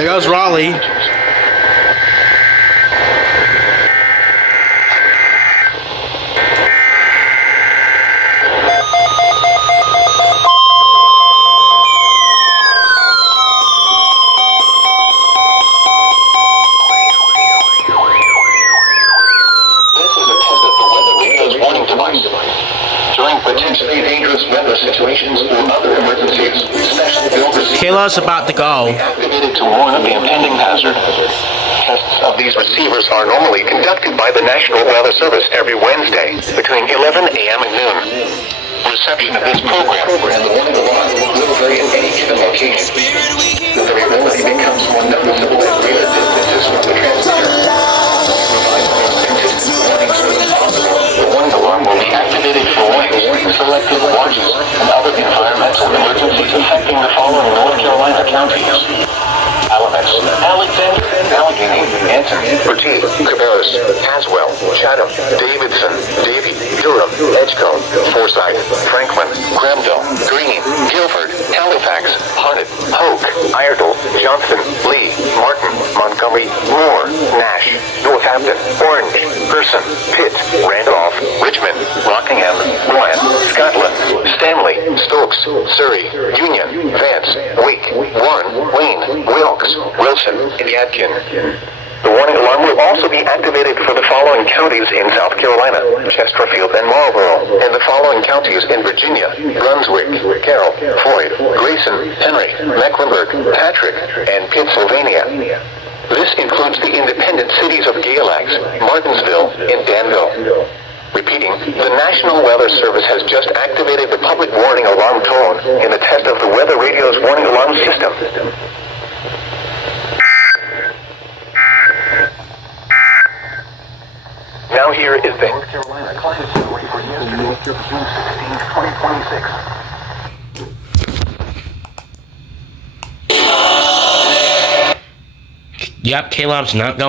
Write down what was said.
There goes Raleigh. During potentially dangerous weather situations or other emergencies, special bill receivers Kayla's about to go. activated to warn of the impending hazard. Tests of these receivers are normally conducted by the National Weather Service every Wednesday between 11 a.m. and noon. Reception of this program and the warning alarm will vary in any given location. The variability becomes more noticeable at greater distances from the transmitter. The warning alarm will be activated for warnings in selected watches and other environmental emergencies affecting the following North Carolina counties: Alamance, Alexander, Allegheny, Anson, Bertie, Cabarrus, Haswell, Chatham, Davidson, Davie, Durham, Edgecombe, Forsyth, Franklin, Granville, Greene, Guilford, Halifax, Harnett, Hoke, Iredell, Johnston, Lee, Martin, Montgomery, Moore, Nash, Northampton, Orange, Person, Pitt, Randolph, Richmond, Rockingham, Rowan, Scotland, Stanley, Stokes, Surrey, Union, Vance, Wake, Warren, Wayne, Wilkes, Wilson, and Yadkin. The warning alarm will also be activated for the following counties in South Carolina: Chesterfield and Marlborough, and the following counties in Virginia: Brunswick, Carroll, Floyd, Grayson, Henry, Mecklenburg, Patrick, and Pennsylvania. This includes the independent cities of Galax, Martinsville, and Danville. Repeating, the National Weather Service has just activated the public warning alarm tone in the test of the Weather Radio's warning alarm system. Now here is the North Carolina climate summary for yesterday, June 16th, 2026. Yep, Caleb's not going.